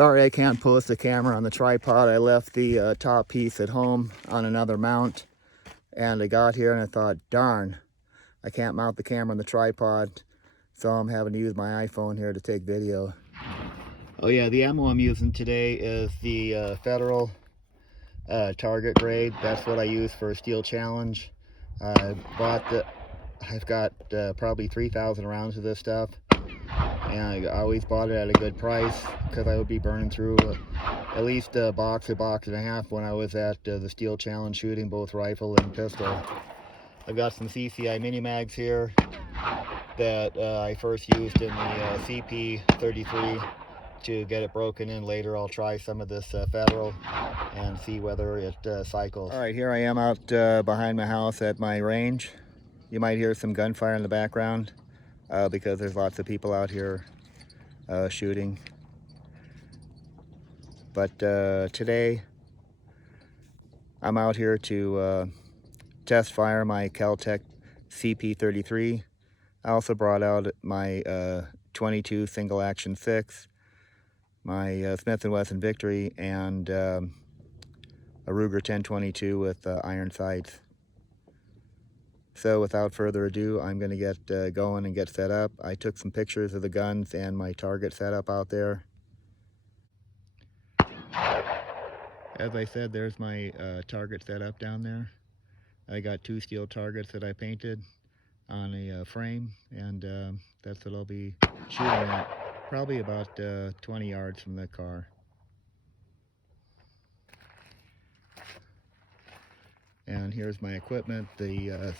Sorry I can't post the camera on the tripod. I left the top piece at home on another mount, and I got here and I thought, darn, I can't mount the camera on the tripod, so I'm having to use my iPhone here to take video. Oh yeah, the ammo I'm using today is the Federal target grade. That's what I use for a Steel Challenge. I've got probably 3,000 rounds of this stuff, and I always bought it at a good price because I would be burning through at least a box and a half when I was at the Steel Challenge shooting both rifle and pistol. I've got some CCI mini mags here that I first used in the CP33 to get it broken in. Later I'll try some of this Federal and see whether it cycles. All right, here I am out behind my house at my range. You might hear some gunfire in the background because there's lots of people out here shooting. But today I'm out here to test fire my KelTec CP33. I also brought out my 22 single action 6, my Smith & Wesson Victory, and a Ruger 1022 with iron sights. So without further ado, I'm going to get going and get set up. I took some pictures of the guns and my target setup out there. As I said, there's my target set up down there. I got 2 steel targets that I painted on a frame, and that's what I'll be shooting at, probably about 20 yards from the car. And here's my equipment, the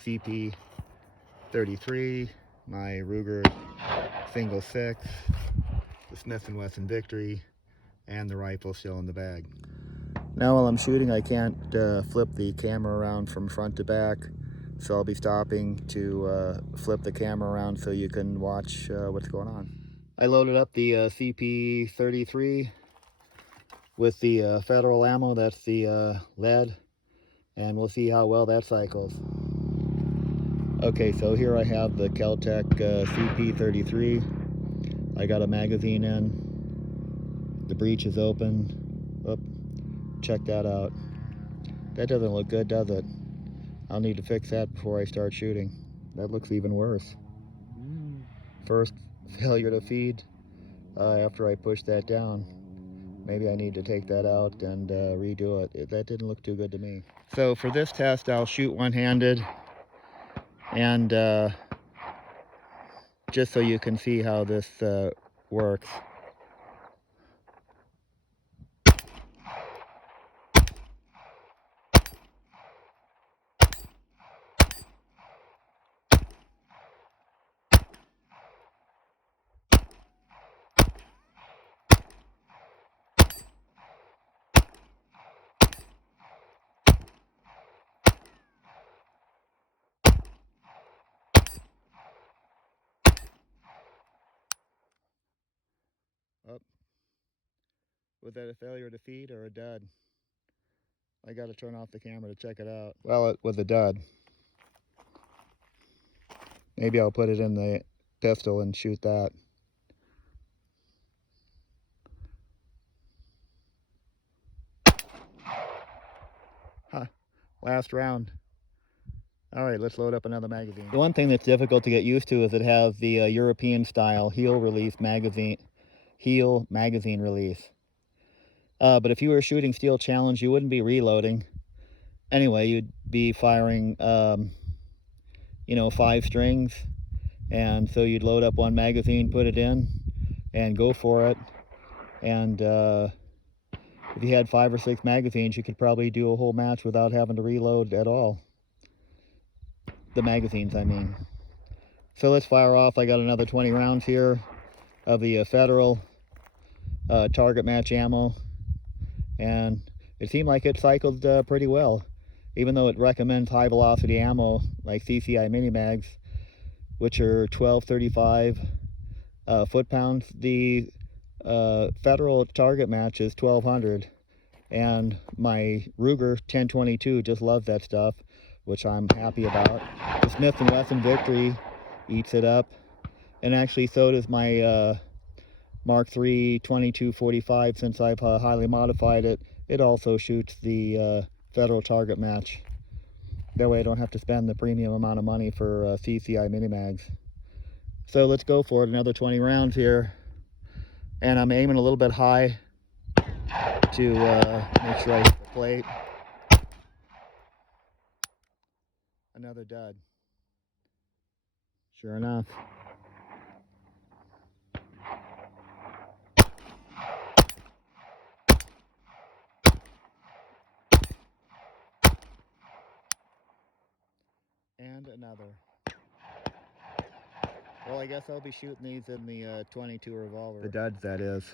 CP33, my Ruger single 6, the Smith & Wesson Victory, and the rifle still in the bag. Now while I'm shooting, I can't flip the camera around from front to back, so I'll be stopping to flip the camera around so you can watch what's going on. I loaded up the CP33 with the Federal ammo, that's the lead, and we'll see how well that cycles. Okay, so here I have the KelTec CP33. I got a magazine in, the breech is open. Oh, check that out. That doesn't look good, does it? I'll need to fix that before I start shooting. That looks even worse. First failure to feed after I pushed that down. Maybe I need to take that out and redo it. That didn't look too good to me. So for this test, I'll shoot one-handed, and just so you can see how this works. Oh. Was that a failure to feed or a dud? I got to turn off the camera to check it out. Well, it was a dud. Maybe I'll put it in the pistol and shoot that. Huh. Last round. All right, let's load up another magazine. The one thing that's difficult to get used to is it has the European style heel magazine release. But if you were shooting Steel Challenge, you wouldn't be reloading. Anyway, you'd be firing, 5 strings. And so you'd load up one magazine, put it in, and go for it. And if you had 5 or 6 magazines, you could probably do a whole match without having to reload at all. The magazines, I mean. So let's fire off. I got another 20 rounds here of the Federal target match ammo, and it seemed like it cycled pretty well, even though it recommends high velocity ammo like CCI mini mags, which are 1235 foot-pounds. The Federal target match is 1200, and my Ruger 1022 just loves that stuff, which I'm happy about. The Smith & Wesson Victory eats it up, and actually so does my Mark III 2245, since I've highly modified it, it also shoots the federal target match. That way I don't have to spend the premium amount of money for CCI mini-mags. So let's go for it, another 20 rounds here. And I'm aiming a little bit high to make sure I hit the plate. Another dud. Sure enough. And another. Well, I guess I'll be shooting these in the 22 revolver. The duds, that is.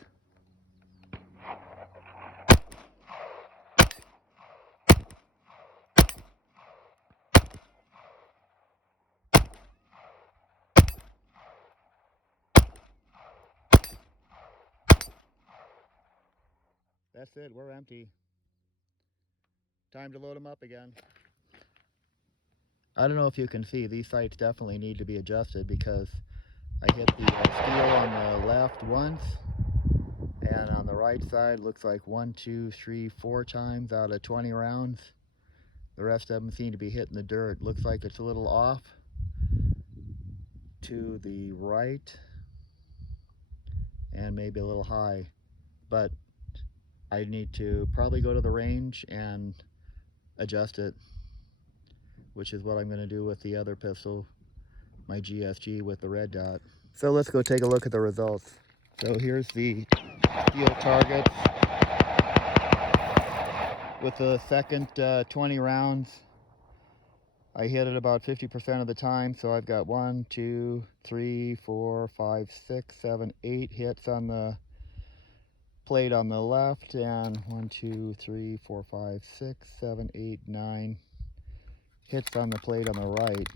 That's it, we're empty. Time to load them up again. I don't know if you can see, these sights definitely need to be adjusted because I hit the steel on the left once, and on the right side looks like 1, 2, 3, 4 times out of 20 rounds. The rest of them seem to be hitting the dirt. Looks like it's a little off to the right and maybe a little high, but I need to probably go to the range and adjust it, which is what I'm going to do with the other pistol, my GSG with the red dot. So let's go take a look at the results. So here's the steel target with the second 20 rounds. I hit it about 50% of the time, so I've got 1, 2, 3, 4, 5, 6, 7, 8 hits on the plate on the left, and 1, 2, 3, 4, 5, 6, 7, 8, 9 hits on the plate on the right.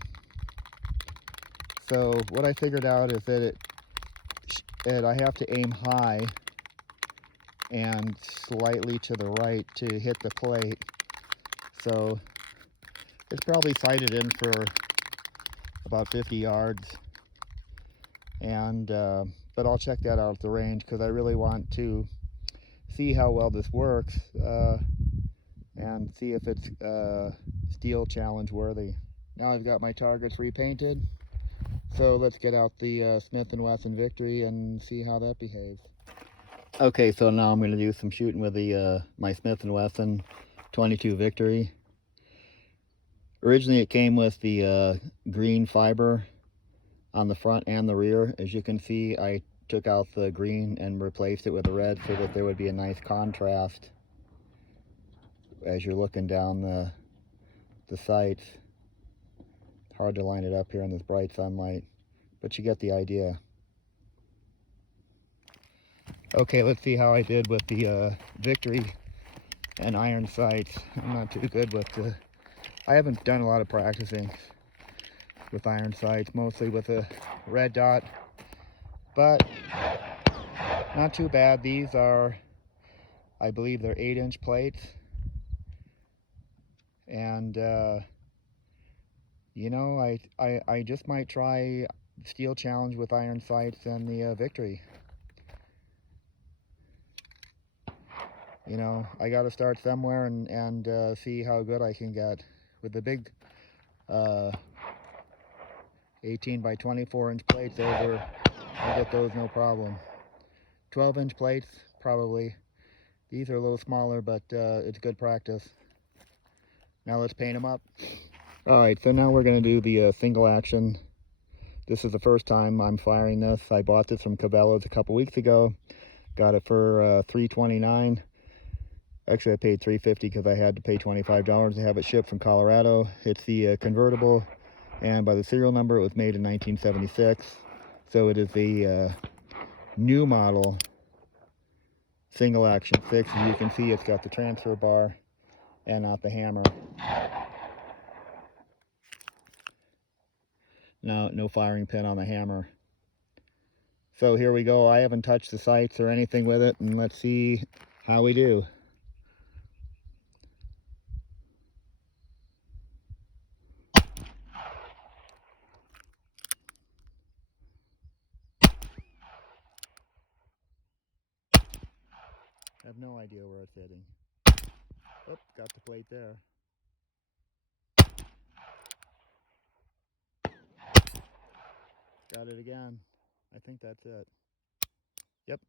So what I figured out is that I have to aim high and slightly to the right to hit the plate. So it's probably sighted in for about 50 yards, and but I'll check that out at the range because I really want to see how well this works and see if it's steel challenge worthy. Now I've got my targets repainted, so let's get out the Smith & Wesson Victory and see how that behaves. Okay, so now I'm going to do some shooting with the my Smith & Wesson 22 Victory. Originally it came with the green fiber on the front and the rear. As you can see, I took out the green and replaced it with a red so that there would be a nice contrast as you're looking down the sights. Hard to line it up here in this bright sunlight, but you get the idea. Okay, let's see how I did with the Victory and iron sights. I'm not too good with the... I haven't done a lot of practicing with iron sights, mostly with a red dot, but not too bad. These are, I believe they're 8-inch plates, and you know, I just might try steel challenge with iron sights and the Victory. You know, I got to start somewhere and see how good I can get with the big 18 by 24 inch plates. I get those no problem. 12-inch plates, probably. These are a little smaller, but it's good practice. Now let's paint them up. Alright, so now we're going to do the single action. This is the first time I'm firing this. I bought this from Cabela's a couple weeks ago. Got it for $3.29. Actually, I paid $3.50 because I had to pay $25 to have it shipped from Colorado. It's the convertible, and by the serial number, it was made in 1976. So it is the new model single action 6. As you can see, it's got the transfer bar and not the hammer. No firing pin on the hammer. So here we go. I haven't touched the sights or anything with it, and let's see how we do. no idea where it's hitting. Oh, got the plate there. Got it again. I think that's it. Yep,